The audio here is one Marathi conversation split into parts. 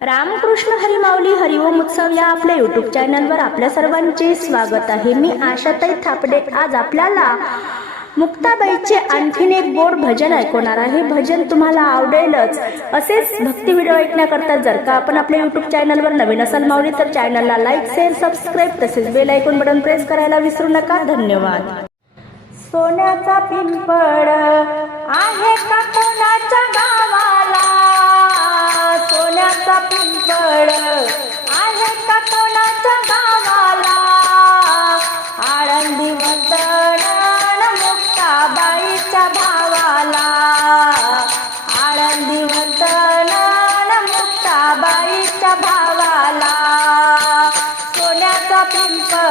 रामकृष्ण हरिमाऊली हरिओम उत्सव या आपल्या युट्यूब चॅनलवर आपल्या सर्वांचे स्वागत आहे. मी आशाताई थापडे. आज आपल्याला मुक्ताबाईचे आणखीन एक गोड भजन ऐकवणार आहे. भजन तुम्हाला आवडेलच. असेच भक्ती व्हिडिओ ऐकण्याकरता जर का आपण आपल्या युट्यूब चॅनलवर नवीन असाल माऊली तर चॅनलला लाईक शेअर सबस्क्राईब तसेच बेल ऐकून बटन प्रेस करायला विसरू नका. धन्यवाद. सोन्याचा पिंपळ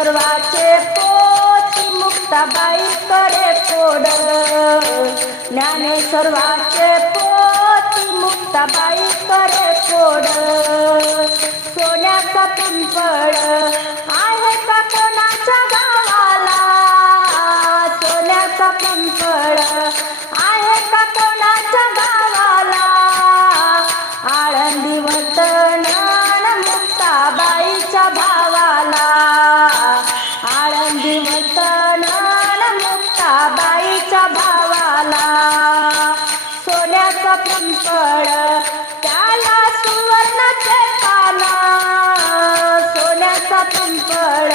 सर्वाचे पोत मुक्ताबाई करे फोड ज्ञानेश्वरवाचे पोत मुक्ताबाई करे फोड सोन्याचा पिंपळ सोन्याचा पिंपळ त्याला सुवर्णाचे पाना सोन्याचा पिंपळ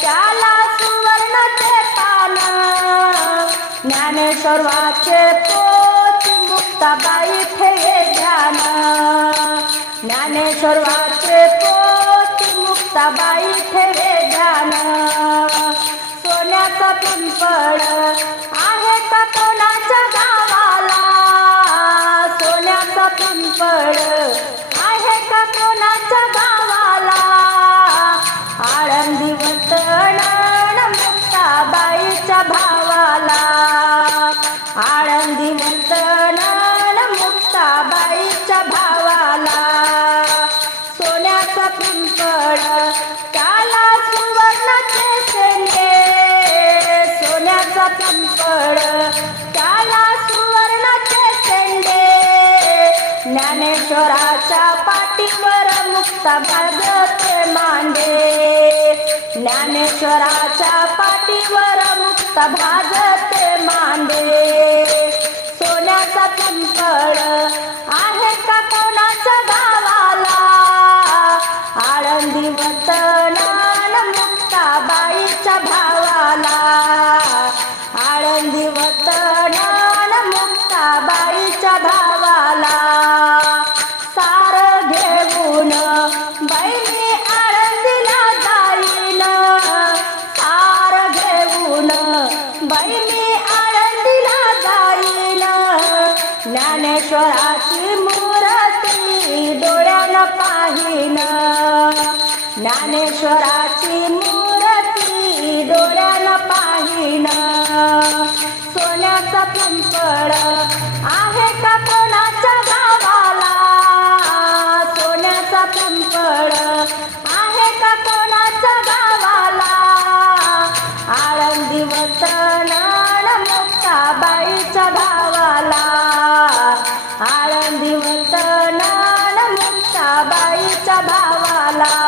त्याला सुवर्णाचे पाना. ज्ञानेश्वराचे पोती मुक्ताबाई ठेवे ध्यान. ज्ञानेश्वराचे पोती मुक्ताबाई ठेवे ध्यान. सोन्याचा पिंपळ सोन्याचा आहे का कोणाच्या गावाला? आळंदी वतन मुक्ताबाईच्या भावाला. आळंदी वतन मुक्ताबाईच्या भावाला. सोन्याचा पिंपळ त्याला सुवर्णाचे सोन्याचा पिंपळ त्याला ज्ञानेश्वराच्या पाठीवर मुक्ता भागते मांडे. ज्ञानेश्वराच्या पाठीवर मुक्ता भागते मांडे. ज्ञानेश्वराची मूर्ती डोळ्याला पाहिन ज्ञानेश्वराची मूर्ती डोळ्याला पाहिन सोन्याचा पिंपळ आहे का कोणाच्या गावाला? सोन्याचा पिंपळ भावाला